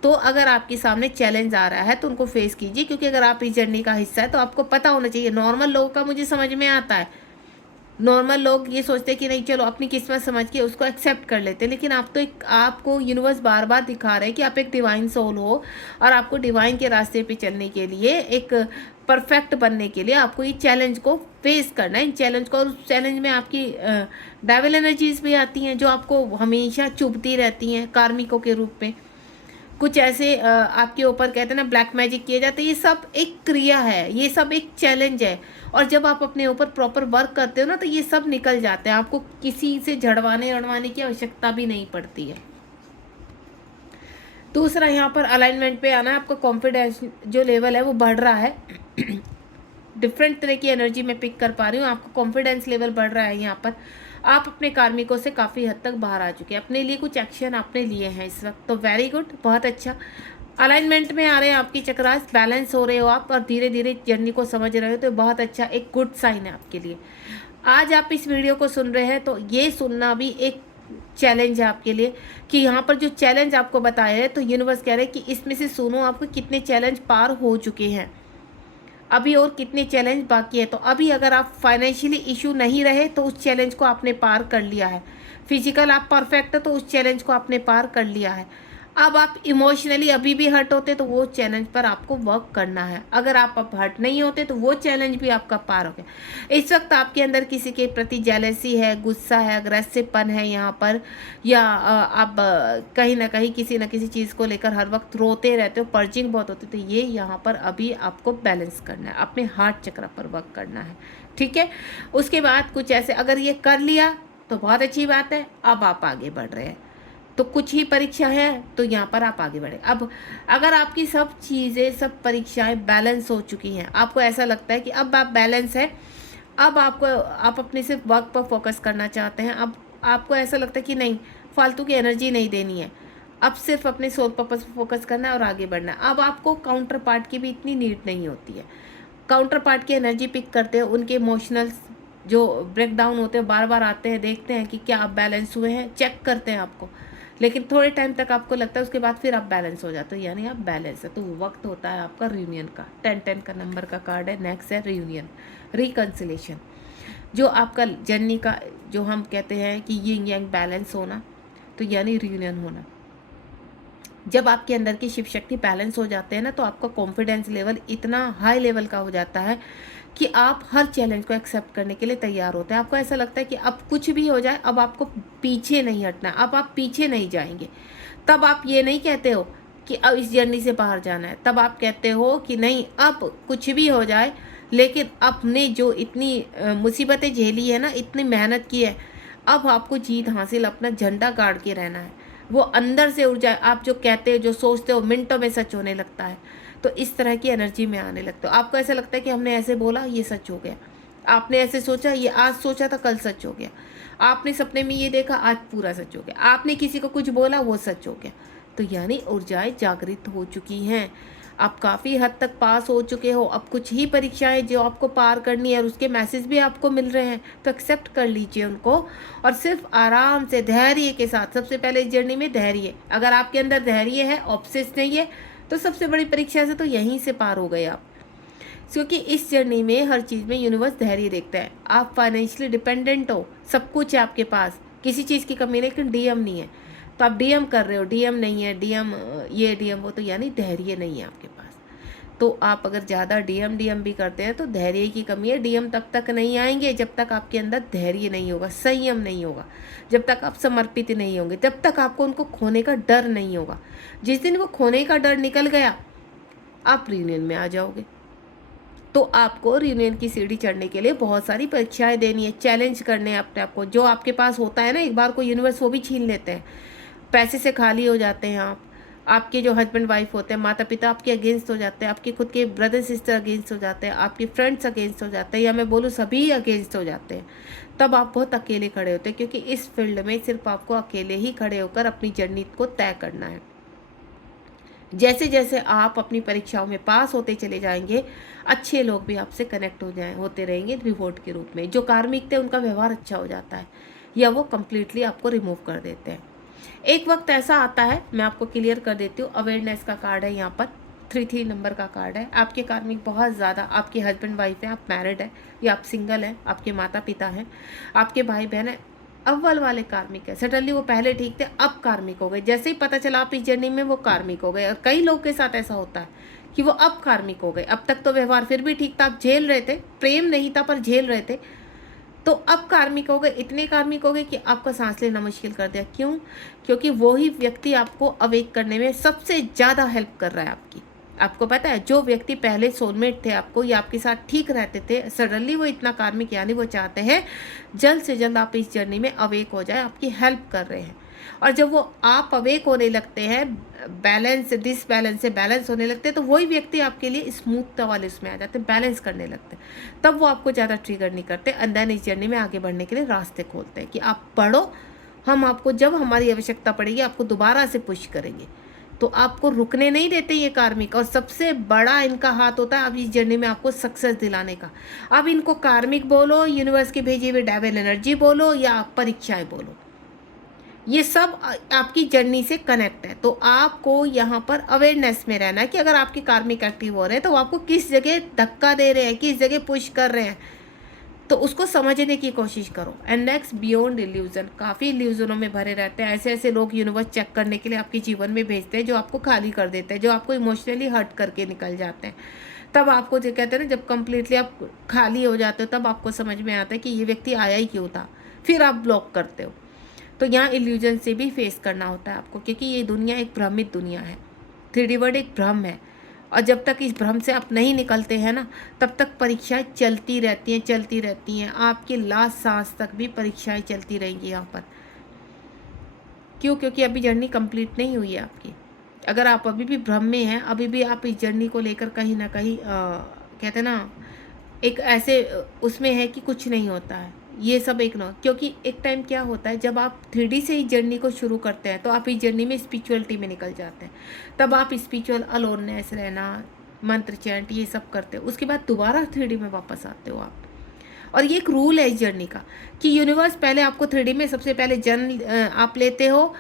तो अगर आपके सामने चैलेंज आ रहा है तो उनको फेस कीजिए, क्योंकि अगर आप इस जर्नी का हिस्सा है तो आपको पता होना चाहिए। नॉर्मल लोगों का मुझे समझ में आता है, नॉर्मल लोग ये सोचते हैं कि नहीं चलो अपनी किस्मत समझ के उसको एक्सेप्ट कर लेते हैं, लेकिन आप तो आपको यूनिवर्स बार बार दिखा रहे हैं कि आप एक डिवाइन सोल हो और आपको डिवाइन के रास्ते पे चलने के लिए, एक परफेक्ट बनने के लिए आपको ये चैलेंज को फेस करना है। इन चैलेंज को, और उस चैलेंज में आपकी डेविल एनर्जीज भी आती हैं जो आपको हमेशा चुभती रहती हैं कार्मिकों के रूप में। कुछ ऐसे आपके ऊपर कहते हैं ना ब्लैक मैजिक किए जाते हैं। ये सब एक क्रिया है, ये सब एक चैलेंज है। और जब आप अपने ऊपर प्रॉपर वर्क करते हो ना तो ये सब निकल जाते हैं, आपको किसी से झड़वाने अड़वाने की आवश्यकता भी नहीं पड़ती है। दूसरा, यहाँ पर अलाइनमेंट पे आना है। आपका कॉन्फिडेंस जो लेवल है वो बढ़ रहा है। डिफरेंट तरह की एनर्जी में पिक कर पा रही हूँ, आपका कॉन्फिडेंस लेवल बढ़ रहा है। यहाँ पर आप अपने कार्मिकों से काफ़ी हद तक बाहर आ चुके हैं, अपने लिए कुछ एक्शन आपने लिए हैं इस वक्त, तो वेरी गुड, बहुत अच्छा। अलाइनमेंट में आ रहे हैं आपकी चक्रास, बैलेंस हो रहे हो आप और धीरे धीरे जर्नी को समझ रहे हो, तो बहुत अच्छा, एक गुड साइन है आपके लिए। आज आप इस वीडियो को सुन रहे हैं तो ये सुनना भी एक चैलेंज है आपके लिए कि यहाँ पर जो चैलेंज आपको बताया है तो यूनिवर्स कह रहे हैं कि इसमें से सुनो आपको कितने चैलेंज पार हो चुके हैं, अभी और कितने चैलेंज बाकी है। तो अभी अगर आप फाइनेंशियली इशू नहीं रहे तो उस चैलेंज को आपने पार कर लिया है। फिजिकल आप परफेक्ट है तो उस चैलेंज को आपने पार कर लिया है। अब आप इमोशनली अभी भी हर्ट होते तो वो चैलेंज पर आपको वर्क करना है। अगर आप अब हर्ट नहीं होते तो वो चैलेंज भी आपका पार हो गया। इस वक्त आपके अंदर किसी के प्रति जेलसी है, गुस्सा है, अग्रेसिवपन है यहाँ पर, या आप कहीं ना कहीं किसी न किसी चीज़ को लेकर हर वक्त रोते रहते हो, पर्जिंग बहुत होती, तो ये यहाँ पर अभी आपको बैलेंस करना है, अपने हार्ट चक्र पर वर्क करना है। ठीक है, उसके बाद कुछ ऐसे अगर ये कर लिया तो बहुत अच्छी बात है, अब आप आगे बढ़ रहे हैं। तो कुछ ही परीक्षा है तो यहाँ पर आप आगे बढ़े। अब अगर आपकी सब चीज़ें, सब परीक्षाएं बैलेंस हो चुकी हैं, आपको ऐसा लगता है कि अब आप बैलेंस है, अब आप अपने सिर्फ वर्क पर फोकस करना चाहते हैं, अब आपको ऐसा लगता है कि नहीं फालतू की एनर्जी नहीं देनी है, अब सिर्फ अपने सोल पर्पस पर फोकस करना है और आगे बढ़ना है। अब आपको काउंटर पार्ट की भी इतनी नीड नहीं होती है। काउंटर पार्ट की एनर्जी पिक करते हैं, उनके इमोशनल जो ब्रेक डाउन होते हैं बार बार आते हैं, देखते हैं कि क्या आप बैलेंस हुए हैं, चेक करते हैं आपको, लेकिन थोड़े टाइम तक आपको लगता है, उसके बाद फिर आप बैलेंस हो जाते हो, यानी आप बैलेंस है। तो वक्त होता है आपका रियूनियन का। 10-10 का नंबर का कार्ड है, नेक्स्ट है रियूनियन, रिकन्सिलेशन, जो आपका जर्नी का, जो हम कहते हैं कि यिंग यांग बैलेंस होना, तो यानी रियूनियन होना। जब आपके अंदर की शिव शक्ति बैलेंस हो जाते हैं ना तो आपका कॉन्फिडेंस लेवल इतना हाई लेवल का हो जाता है कि आप हर चैलेंज को एक्सेप्ट करने के लिए तैयार होते हैं। आपको ऐसा लगता है कि अब कुछ भी हो जाए, अब आपको पीछे नहीं हटना, अब आप पीछे नहीं जाएंगे। तब आप ये नहीं कहते हो कि अब इस जर्नी से बाहर जाना है, तब आप कहते हो कि नहीं अब कुछ भी हो जाए, लेकिन आपने जो इतनी मुसीबतें झेली है ना, इतनी मेहनत की है, अब आपको जीत हासिल, अपना झंडा गाड़ के रहना है। वो अंदर से ऊर्जा, आप जो कहते हो, जो सोचते हो, मिनटों में सच होने लगता है। तो इस तरह की एनर्जी में आने लगते हो। आपको ऐसा लगता है कि हमने ऐसे बोला ये सच हो गया, आपने ऐसे सोचा, ये आज सोचा था कल सच हो गया, आपने सपने में ये देखा आज पूरा सच हो गया, आपने किसी को कुछ बोला वो सच हो गया। तो यानी ऊर्जाएं जागृत हो चुकी हैं। आप काफ़ी हद तक पास हो चुके हो, अब कुछ ही परीक्षाएं जो आपको पार करनी है और उसके मैसेज भी आपको मिल रहे हैं, तो एक्सेप्ट कर लीजिए उनको और सिर्फ आराम से धैर्य के साथ, सबसे पहले इस जर्नी में धैर्य, अगर आपके अंदर धैर्य है, ऑब्सेस नहीं है, तो सबसे बड़ी परीक्षा से तो यहीं से पार हो गए आप। क्योंकि इस जर्नी में हर चीज़ में यूनिवर्स धैर्य देखता है। आप फाइनेंशियली डिपेंडेंट हो, सब कुछ है आपके पास, किसी चीज़ की कमी नहीं, लेकिन डीएम नहीं है, तो आप डीएम कर रहे हो, डीएम नहीं है, डीएम ये डीएम वो, तो यानी धैर्य नहीं है आपके पास। तो आप अगर ज़्यादा डीएम भी करते हैं तो धैर्य की कमी है। डीएम तब तक नहीं आएंगे जब तक आपके अंदर धैर्य नहीं होगा, संयम नहीं होगा, जब तक आप समर्पित नहीं होंगे, जब तक आपको उनको खोने का डर नहीं होगा। जिस दिन वो खोने का डर निकल गया, आप रियूनियन में आ जाओगे। तो आपको रियूनियन की सीढ़ी चढ़ने के लिए बहुत सारी परीक्षाएं देनी है, चैलेंज करने हैं अपने आप को। जो आपके पास होता है ना, एक बार को यूनिवर्स वो भी छीन लेते हैं, पैसे से खाली हो जाते हैं आप, आपके जो हस्बैंड वाइफ होते हैं, माता पिता आपके अगेंस्ट हो जाते हैं, आपके खुद के ब्रदर सिस्टर अगेंस्ट हो जाते हैं, आपके फ्रेंड्स अगेंस्ट हो जाते हैं, या मैं बोलूँ सभी अगेंस्ट हो जाते हैं। तब आप बहुत अकेले खड़े होते हैं, क्योंकि इस फील्ड में सिर्फ आपको अकेले ही खड़े होकर अपनी जर्नी को तय करना है। जैसे जैसे आप अपनी परीक्षाओं में पास होते चले जाएंगे, अच्छे लोग भी आपसे कनेक्ट होते रहेंगे रिवॉर्ड के रूप में। जो कार्मिक थे उनका व्यवहार अच्छा हो जाता है, या वो कम्प्लीटली आपको रिमूव कर देते हैं। एक वक्त ऐसा आता है, मैं आपको क्लियर कर देती हूँ, अवेयरनेस का कार्ड है यहाँ पर, 33 नंबर का कार्ड है। आपके कार्मिक बहुत ज़्यादा, आपके हस्बैंड वाइफ है, आप मैरिड है या आप सिंगल हैं, आपके माता पिता हैं, आपके भाई बहन है, अव्वल वाले कार्मिक है। सडनली वो पहले ठीक थे, अब कार्मिक हो गए। जैसे ही पता चला आप इस जर्नी में, वो कार्मिक हो गए। और कई लोगों के साथ ऐसा होता है कि वो अब कार्मिक हो गए। अब तक तो व्यवहार फिर भी ठीक था, आप झेल रहे थे, प्रेम नहीं था पर झेल रहे थे, तो अब कार्मिक हो गए। इतने कार्मिक हो गए कि आपका सांस लेना मुश्किल कर दिया। क्यों? क्योंकि वही व्यक्ति आपको अवेक करने में सबसे ज़्यादा हेल्प कर रहा है आपकी। आपको पता है, जो व्यक्ति पहले सोलमेट थे आपको, या आपके साथ ठीक रहते थे, सडनली वो इतना कार्मिक, यानी वो चाहते हैं जल्द से जल्द आप इस जर्नी में अवेक हो जाए, आपकी हेल्प कर रहे हैं। और जब वो आप अवेक होने लगते हैं, बैलेंस डिसबैलेंस से बैलेंस होने लगते हैं, तो वही व्यक्ति आपके लिए स्मूथ वाले उसमें आ जाते हैं, बैलेंस करने लगते हैं। तब वो आपको ज़्यादा ट्रिगर नहीं करते, एंड देन इस जर्नी में आगे बढ़ने के लिए रास्ते खोलते हैं कि आप बढ़ो, हम आपको जब हमारी आवश्यकता पड़ेगी आपको दोबारा से पुश करेंगे। तो आपको रुकने नहीं देते ये कार्मिक। और सबसे बड़ा इनका हाथ होता है अब इस जर्नी में आपको सक्सेस दिलाने का। अब इनको कार्मिक बोलो, यूनिवर्स की भेजी हुई डेविल एनर्जी बोलो, या परीक्षाएं बोलो, ये सब आपकी जर्नी से कनेक्ट है। तो आपको यहाँ पर अवेयरनेस में रहना है कि अगर आपके कार्मिक एक्टिव हो रहे हैं तो वो आपको किस जगह धक्का दे रहे हैं, किस जगह पुश कर रहे हैं, तो उसको समझने की कोशिश करो। And next, beyond illusion. काफ़ी इल्यूजनों में भरे रहते हैं। ऐसे ऐसे लोग यूनिवर्स चेक करने के लिए आपके जीवन में भेजते हैं, जो आपको खाली कर देते हैं, जो आपको इमोशनली हर्ट करके निकल जाते हैं। तब आपको जो कहते हैं ना, जब कम्प्लीटली आप खाली हो जाते हो, तब आपको समझ में आता है कि ये व्यक्ति आया ही क्यों था, फिर आप ब्लॉक करते हो। तो यहाँ इल्यूजन से भी फेस करना होता है आपको, क्योंकि ये दुनिया एक भ्रमित दुनिया है। 3D वर्ड एक भ्रम है, और जब तक इस भ्रम से आप नहीं निकलते हैं ना, तब तक परीक्षाएं चलती रहती हैं। आपकी लास्ट सांस तक भी परीक्षाएं चलती रहेंगी यहाँ पर। क्यों? क्योंकि अभी जर्नी कंप्लीट नहीं हुई है आपकी। अगर आप अभी भी भ्रम में हैं, अभी भी आप इस जर्नी को लेकर कहीं ना कहीं कहते हैं ना, एक ऐसे उसमें है कि कुछ नहीं होता है, ये सब एक ना। क्योंकि एक टाइम क्या होता है, जब आप 3D से इस जर्नी को शुरू करते हैं, तो आप इस जर्नी में स्पिरिचुअलिटी में निकल जाते हैं। तब आप स्पिरिचुअल अलोननेस रहना, मंत्र चैंट, ये सब करते हो। उसके बाद दोबारा 3D में वापस आते हो आप। और ये एक रूल है इस जर्नी का कि यूनिवर्स पहले आपको 3D में सबसे पहले जन्म आप लेते हो,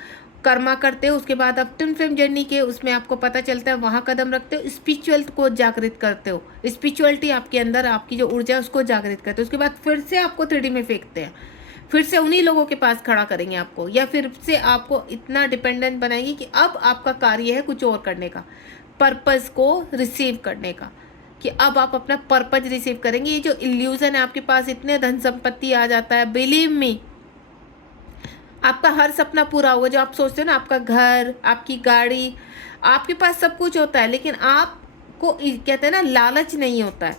कर्मा करते हो, उसके बाद आप ट्विन फ्लेम जर्नी के उसमें आपको पता चलता है, वहाँ कदम रखते हो, स्पिरिचुअल को जागृत करते हो, स्पिरिचुअलिटी आपके अंदर, आपकी जो ऊर्जा है उसको जागृत करते हो। उसके बाद फिर से आपको 3D में फेंकते हैं, फिर से उन्हीं लोगों के पास खड़ा करेंगे आपको, या फिर से आपको इतना डिपेंडेंट बनाएंगे कि अब आपका कार्य है कुछ और करने का, पर्पस को रिसीव करने का, कि अब आप अपना पर्पज रिसीव करेंगे। ये जो इल्यूजन है आपके पास, इतने धन संपत्ति आ जाता है, बिलीव मी आपका हर सपना पूरा होगा। जो आप सोचते हो ना, आपका घर, आपकी गाड़ी, आपके पास सब कुछ होता है, लेकिन आपको कहते हैं ना, लालच नहीं होता है।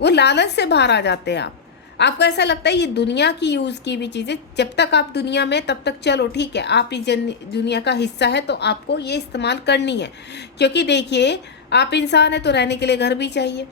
वो लालच से बाहर आ जाते हैं आप। आपको ऐसा लगता है ये दुनिया की यूज़ की हुई चीज़ें, जब तक आप दुनिया में, तब तक चलो ठीक है, आप इस दुनिया का हिस्सा है, तो आपको ये इस्तेमाल करनी है। क्योंकि देखिए, आप इंसान है तो रहने के लिए घर भी चाहिए,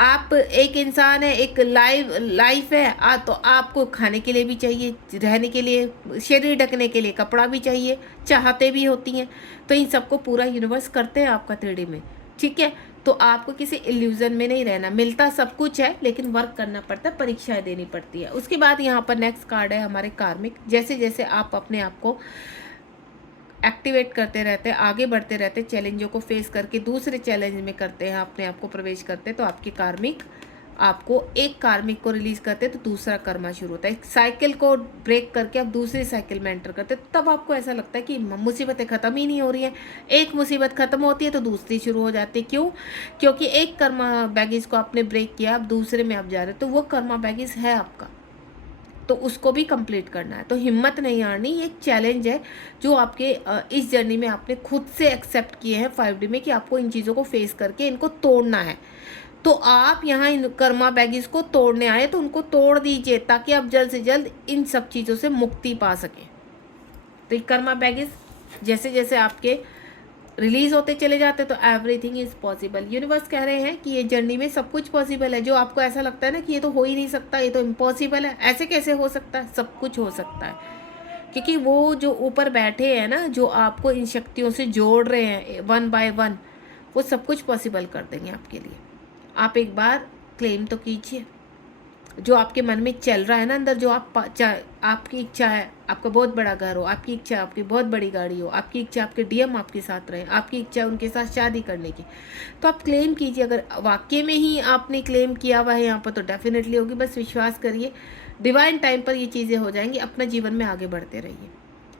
आप एक इंसान है, एक लाइफ है तो आपको खाने के लिए भी चाहिए, रहने के लिए, शरीर ढकने के लिए कपड़ा भी चाहिए, चाहते भी होती हैं। तो इन सबको पूरा यूनिवर्स करते हैं आपका 3D में, ठीक है। तो आपको किसी इल्यूजन में नहीं रहना, मिलता सब कुछ है लेकिन वर्क करना पड़ता है, परीक्षाएं देनी पड़ती है। उसके बाद यहाँ पर नेक्स्ट कार्ड है हमारे कार्मिक। जैसे जैसे आप अपने आप को एक्टिवेट करते रहते हैं, आगे बढ़ते रहते हैं, चैलेंजों को फेस करके दूसरे चैलेंज में करते हैं, अपने आप को प्रवेश करते हैं, तो आपके कार्मिक आपको एक कार्मिक को रिलीज करते हैं तो दूसरा कर्मा शुरू होता है। एक साइकिल को ब्रेक करके आप दूसरी साइकिल में एंटर करते हैं, तब आपको ऐसा लगता है कि मुसीबतें ख़त्म ही नहीं हो रही हैं। एक मुसीबत ख़त्म होती है तो दूसरी शुरू हो जाती है। क्यों? क्योंकि एक कर्मा बैगेज को आपने ब्रेक किया, अब दूसरे में आप जा रहे हो, तो वो कर्मा बैगेज है आपका, तो उसको भी कंप्लीट करना है। तो हिम्मत नहीं हारनी, ये एक चैलेंज है जो आपके इस जर्नी में आपने खुद से एक्सेप्ट किए हैं 5D में, कि आपको इन चीज़ों को फेस करके इनको तोड़ना है। तो आप यहाँ इन कर्मा बैगेज को तोड़ने आए तो उनको तोड़ दीजिए, ताकि आप जल्द से जल्द इन सब चीज़ों से मुक्ति पा सकें। तो ये कर्मा बैगेज जैसे जैसे आपके रिलीज होते चले जाते तो एवरीथिंग इज़ पॉसिबल। यूनिवर्स कह रहे हैं कि ये जर्नी में सब कुछ पॉसिबल है। जो आपको ऐसा लगता है ना कि ये तो हो ही नहीं सकता, ये तो इम्पॉसिबल है, ऐसे कैसे हो सकता है, सब कुछ हो सकता है। क्योंकि वो जो ऊपर बैठे हैं ना, जो आपको इन शक्तियों से जोड़ रहे हैं 1 बाय 1, वो सब कुछ पॉसिबल कर देंगे आपके लिए। आप एक बार क्लेम तो कीजिए जो आपके मन में चल रहा है ना अंदर, जो आपकी इच्छा है, आपका बहुत बड़ा घर हो, आपकी इच्छा आपकी बहुत बड़ी गाड़ी हो, आपकी इच्छा आपके डीएम आपके साथ रहे, आपकी इच्छा उनके साथ शादी करने की, तो आप क्लेम कीजिए। अगर वाकई में ही आपने क्लेम किया हुआ है यहाँ पर तो डेफिनेटली होगी। बस विश्वास करिए, डिवाइन टाइम पर ये चीज़ें हो जाएंगी। अपना जीवन में आगे बढ़ते रहिए।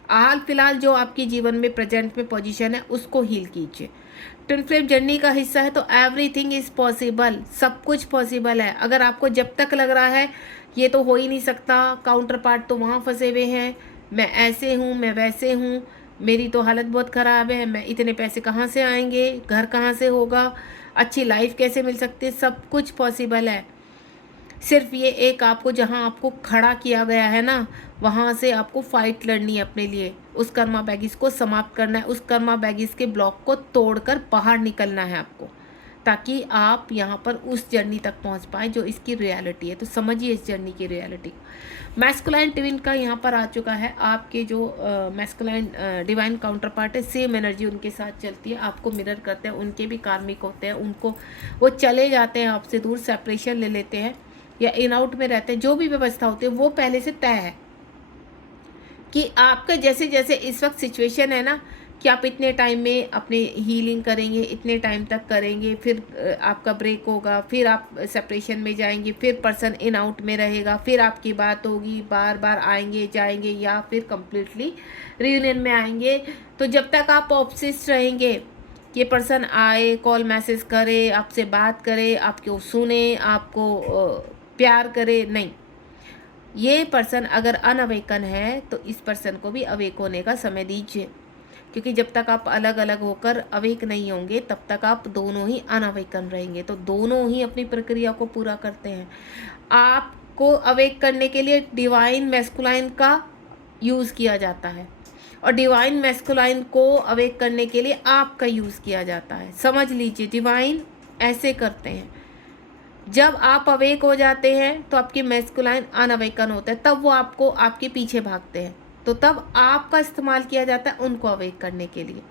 हाल फिलहाल जो आपकी जीवन में प्रेजेंट में पोजीशन है उसको हील कीजिए। ट्विन फ्लेम जर्नी का हिस्सा है तो एवरीथिंग इज़ पॉसिबल, सब कुछ पॉसिबल है। अगर आपको जब तक लग रहा है ये तो हो ही नहीं सकता, काउंटर पार्ट तो वहाँ फंसे हुए हैं, मैं ऐसे हूँ, मैं वैसे हूँ, मेरी तो हालत बहुत ख़राब है, मैं इतने पैसे कहाँ से आएंगे, घर कहाँ से होगा, अच्छी लाइफ कैसे मिल सकती है, सब कुछ पॉसिबल है। सिर्फ ये एक आपको जहाँ आपको खड़ा किया गया है ना, वहाँ से आपको फाइट लड़नी है अपने लिए। उस कर्मा बैगेज को समाप्त करना है, उस कर्मा बैगेज के ब्लॉक को तोड़कर बाहर निकलना है आपको, ताकि आप यहाँ पर उस जर्नी तक पहुँच पाए जो इसकी रियलिटी है। तो समझिए इस जर्नी की रियलिटी। मैस्कुलाइन ट्विन का यहाँ पर आ चुका है। आपके जो मैस्कुलाइन डिवाइन काउंटर पार्ट है, सेम एनर्जी उनके साथ चलती है, आपको मिरर करते हैं, उनके भी कार्मिक होते हैं, उनको वो चले जाते हैं आपसे दूर, सेपरेशन ले लेते हैं या इन आउट में रहते हैं। जो भी व्यवस्था होती है वो पहले से तय है कि आपका जैसे जैसे इस वक्त सिचुएशन है ना कि आप इतने टाइम में अपने हीलिंग करेंगे, इतने टाइम तक करेंगे, फिर आपका ब्रेक होगा, फिर आप सेपरेशन में जाएंगे, फिर पर्सन इन आउट में रहेगा, फिर आपकी बात होगी, बार बार आएंगे जाएंगे या फिर कम्प्लीटली रियूनियन में आएंगे। तो जब तक आप ऑब्सेस्ड रहेंगे कि ये पर्सन आए, कॉल मैसेज करे, आपसे बात करे, आपको सुने, आपको प्यार करे, नहीं, ये पर्सन अगर अनअवेकन है तो इस पर्सन को भी अवेक होने का समय दीजिए। क्योंकि जब तक आप अलग अलग होकर अवेक नहीं होंगे तब तक आप दोनों ही अनअवेकन रहेंगे। तो दोनों ही अपनी प्रक्रिया को पूरा करते हैं। आपको अवेक करने के लिए डिवाइन मैस्कुलाइन का यूज़ किया जाता है और डिवाइन मैस्कुलाइन को अवेक करने के लिए आपका यूज़ किया जाता है। समझ लीजिए, डिवाइन ऐसे करते हैं। जब आप अवेक हो जाते हैं तो आपकी मैस्कुलाइन अनअवेकन होता है, तब वो आपको आपके पीछे भागते हैं, तो तब आपका इस्तेमाल किया जाता है उनको अवेक करने के लिए।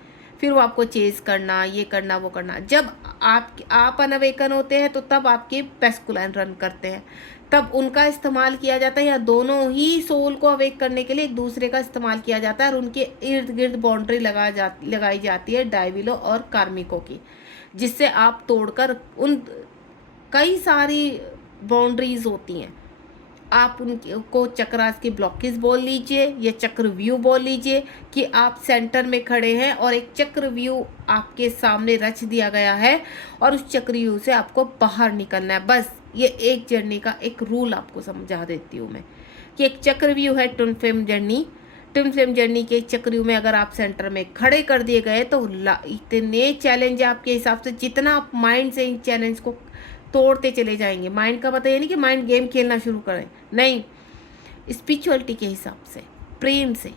फिर वो आपको चेज करना, ये करना, वो करना। जब आप अनअवेकन होते हैं तो तब आपके मैस्कुलाइन रन करते हैं, तब उनका इस्तेमाल किया जाता है, या दोनों ही सोल को अवेक करने के लिए एक दूसरे का इस्तेमाल किया जाता है और उनके इर्द गिर्द बाउंड्री लगाई जाती है डायविलो और कार्मिकों की, जिससे आप तोड़कर उन कई सारी बाउंड्रीज होती हैं, आप उनको चक्रास की ब्लॉकेज बोल लीजिए या चक्रव्यूह बोल लीजिए कि आप सेंटर में खड़े हैं और एक चक्रव्यूह आपके सामने रच दिया गया है और उस चक्रव्यूह से आपको बाहर निकलना है। बस ये एक जर्नी का एक रूल आपको समझा देती हूँ मैं कि एक चक्रव्यूह है twin flame journey. Twin flame journey के चक्रव्यूह में अगर आप सेंटर में खड़े कर दिए गए तो इतने चैलेंज आपके हिसाब से, जितना आप माइंड से इन चैलेंज को तोड़ते चले जाएंगे। माइंड का मतलब ये नहीं कि माइंड गेम खेलना शुरू करें, नहीं, स्पिरिचुअलिटी के हिसाब से, प्रेम से।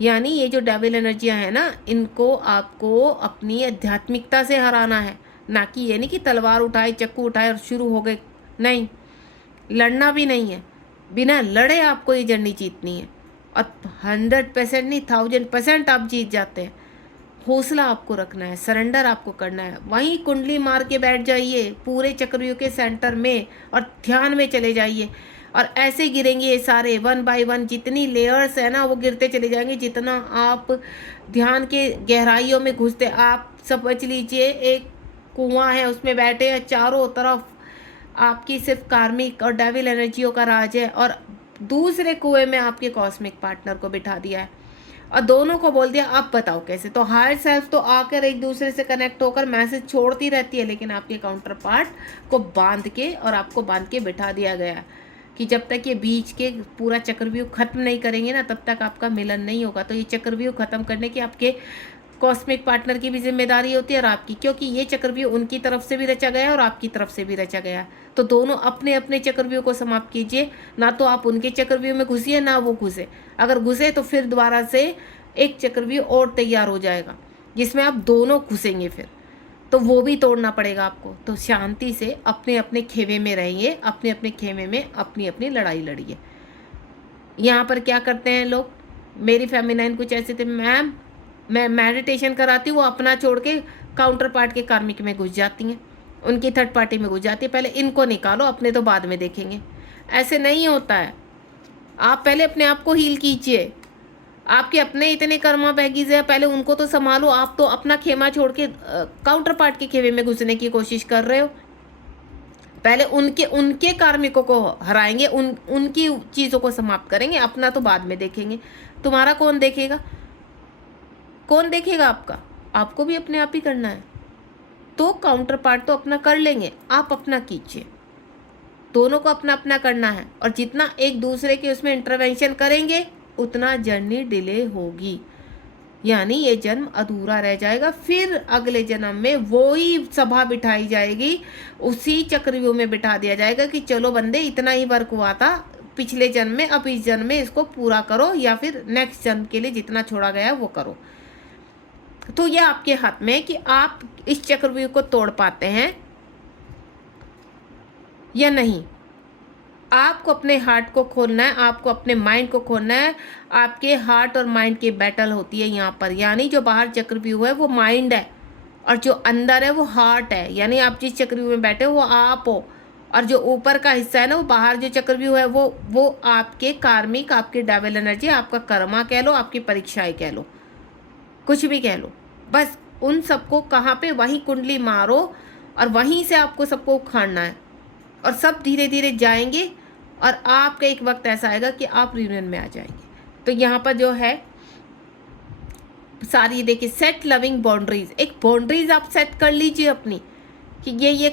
यानी ये जो डेविल एनर्जियां हैं ना, इनको आपको अपनी आध्यात्मिकता से हराना है, ना कि ये नहीं कि तलवार उठाए, चक्कू उठाए और शुरू हो गए, नहीं, लड़ना भी नहीं है। बिना लड़े आपको ये जर्नी जीतनी है और 100% नहीं 1000% आप जीत जाते हैं। हौसला आपको रखना है, सरेंडर आपको करना है, वहीं कुंडली मार के बैठ जाइए पूरे चक्रव्यूह के सेंटर में और ध्यान में चले जाइए और ऐसे गिरेंगे ये सारे 1 बाय 1। जितनी लेयर्स है ना वो गिरते चले जाएंगे। जितना आप ध्यान के गहराइयों में घुसते, आप समझ लीजिए एक कुआं है, उसमें बैठे हैं, चारों तरफ आपकी सिर्फ कार्मिक और डेविल एनर्जियों का राज है और दूसरे कुएं में आपके कॉस्मिक पार्टनर को बिठा दिया है और दोनों को बोल दिया आप बताओ कैसे। तो हायर सेल्फ तो आकर एक दूसरे से कनेक्ट होकर मैसेज छोड़ती रहती है, लेकिन आपके काउंटर पार्ट को बांध के और आपको बांध के बिठा दिया गया है कि जब तक ये बीच के पूरा चक्रव्यूह खत्म नहीं करेंगे ना, तब तक आपका मिलन नहीं होगा। तो ये चक्रव्यूह खत्म करने की आपके कॉस्मिक पार्टनर की भी जिम्मेदारी होती है और आपकी, क्योंकि ये चक्रव्यूह उनकी तरफ से भी रचा गया है और आपकी तरफ से भी रचा गया है। तो दोनों अपने अपने चक्रव्यूह को समाप्त कीजिए, ना तो आप उनके चक्रव्यूह में घुसिए ना वो घुसे। अगर घुसे तो फिर दोबारा से एक चक्रव्यूह और तैयार हो जाएगा जिसमें आप दोनों घुसेंगे, फिर तो वो भी तोड़ना पड़ेगा आपको। तो शांति से अपने अपने खेमे में रहिए, अपने अपने खेमे में अपनी अपनी लड़ाई लड़िए। यहाँ पर क्या करते हैं लोग, मेरी फेमिनाइन कुछ ऐसे थे, मैम मैं मेडिटेशन कराती हूँ, वो अपना छोड़ के काउंटर पार्ट के कार्मिक में घुस जाती हैं, उनकी थर्ड पार्टी में घुस जाती है। पहले इनको निकालो, अपने तो बाद में देखेंगे। ऐसे नहीं होता है। आप पहले अपने आप को हील कीजिए। आपके अपने इतने कर्मा बैगीज है, पहले उनको तो संभालो। आप तो अपना खेमा छोड़ के काउंटर पार्ट के खेमे में घुसने की कोशिश कर रहे हो। पहले उनके कार्मिकों को हराएंगे, उनकी चीज़ों को समाप्त करेंगे, अपना तो बाद में देखेंगे। तुम्हारा कौन देखेगा? कौन देखेगा आपका? आपको भी अपने आप ही करना है। तो काउंटर पार्ट तो अपना कर लेंगे, आप अपना कीजिए। दोनों को अपना अपना करना है और जितना एक दूसरे के उसमें इंटरवेंशन करेंगे उतना जर्नी डिले होगी, यानी ये जन्म अधूरा रह जाएगा। फिर अगले जन्म में वही सभा बिठाई जाएगी, उसी चक्रव्यूह में बिठा दिया जाएगा कि चलो बंदे इतना ही वर्क हुआ था पिछले जन्म में, अब इस जन्म में इसको पूरा करो या फिर नेक्स्ट जन्म के लिए जितना छोड़ा गया है वो करो। तो यह आपके हाथ में है कि आप इस चक्रव्यूह को तोड़ पाते हैं या नहीं। आपको अपने हार्ट को खोलना है, आपको अपने माइंड को खोलना है। आपके हार्ट और माइंड की बैटल होती है यहाँ पर, यानी जो बाहर चक्रव्यूह है वो माइंड है और जो अंदर है वो हार्ट है। यानी आप जिस चक्रव्यूह में बैठे हो वो आप हो और जो ऊपर का हिस्सा है ना वो बाहर जो चक्रव्यूह है वो आपके कार्मिक, आपके डेविल एनर्जी, आपका कर्मा कह लो, आपकी परीक्षाएं कह लो, कुछ भी कह लो। बस उन सबको कहाँ पे, वहीं कुंडली मारो और वहीं से आपको सबको उखाड़ना है और सब धीरे धीरे जाएंगे और आपका एक वक्त ऐसा आएगा कि आप रियूनियन में आ जाएंगे। तो यहाँ पर जो है सारी देखिए, सेट लविंग बाउंड्रीज, एक बाउंड्रीज आप सेट कर लीजिए अपनी कि ये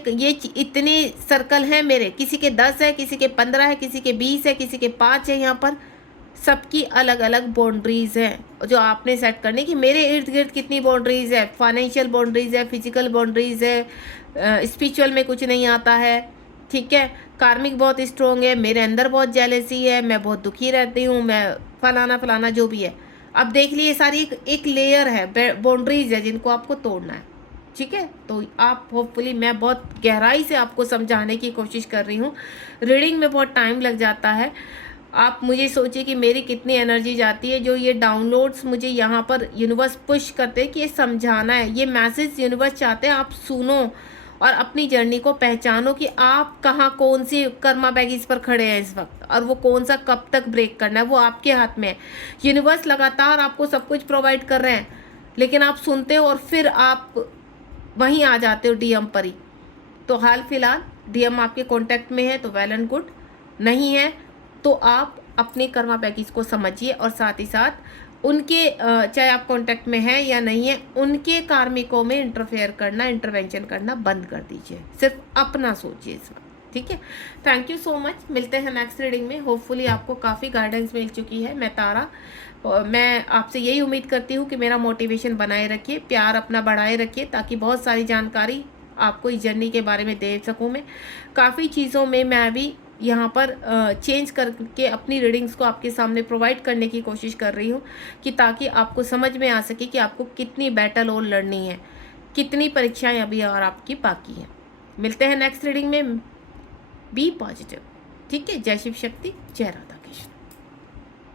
इतने सर्कल हैं मेरे, किसी के 10 है, किसी के 15 है, किसी के 20 है, किसी के 5 है। यहाँ पर सबकी अलग अलग बाउंड्रीज हैं जो आपने सेट करनी कि मेरे इर्द गिर्द कितनी बाउंड्रीज है। फाइनेंशियल बाउंड्रीज है, फिजिकल बाउंड्रीज है, स्पिरिचुअल में कुछ नहीं आता है, ठीक है। कार्मिक बहुत स्ट्रोंग है, मेरे अंदर बहुत जेलसी है, मैं बहुत दुखी रहती हूँ, मैं फलाना फलाना जो भी है। अब देख लिए सारी एक लेयर है, बाउंड्रीज है जिनको आपको तोड़ना है, ठीक है। तो आप होपफुली, मैं बहुत गहराई से आपको समझाने की कोशिश कर रही हूँ। रीडिंग में बहुत टाइम लग जाता है। आप मुझे सोचिए कि मेरी कितनी एनर्जी जाती है, जो ये डाउनलोड्स मुझे यहाँ पर यूनिवर्स पुश करते हैं कि ये समझाना है, ये मैसेज यूनिवर्स चाहते हैं आप सुनो और अपनी जर्नी को पहचानो कि आप कहाँ कौन सी कर्मा बैगेज पर खड़े हैं इस वक्त और वो कौन सा कब तक ब्रेक करना है, वो आपके हाथ में है। यूनिवर्स लगातार आपको सब कुछ प्रोवाइड कर रहे हैं, लेकिन आप सुनते हो और फिर आप वहीं आ जाते हो डीएम पर ही। तो हाल फिलहाल डीएम आपके कॉन्टैक्ट में है तो वेल एंड गुड, नहीं है तो आप अपने कर्मा पैकेज को समझिए और साथ ही साथ उनके, चाहे आप कांटेक्ट में हैं या नहीं है, उनके कार्मिकों में इंटरफेयर करना, इंटरवेंशन करना बंद कर दीजिए। सिर्फ अपना सोचिए इस वक्त, ठीक है। Thank you so much. मिलते हैं नेक्स्ट रीडिंग में। होपफुली आपको काफ़ी गाइडेंस मिल चुकी है। मैं तारा, मैं आपसे यही उम्मीद करती हूँ कि मेरा मोटिवेशन बनाए रखिए, प्यार अपना बढ़ाए रखिए, ताकि बहुत सारी जानकारी आपको इस जर्नी के बारे में दे सकूँ। मैं काफ़ी चीज़ों में मैं अभी यहाँ पर चेंज करके अपनी रीडिंग्स को आपके सामने प्रोवाइड करने की कोशिश कर रही हूँ कि ताकि आपको समझ में आ सके कि आपको कितनी बैटल और लड़नी है, कितनी परीक्षाएं अभी और आपकी बाकी हैं। मिलते हैं नेक्स्ट रीडिंग में। Be positive. ठीक है। जय शिव शक्ति, जय राधा।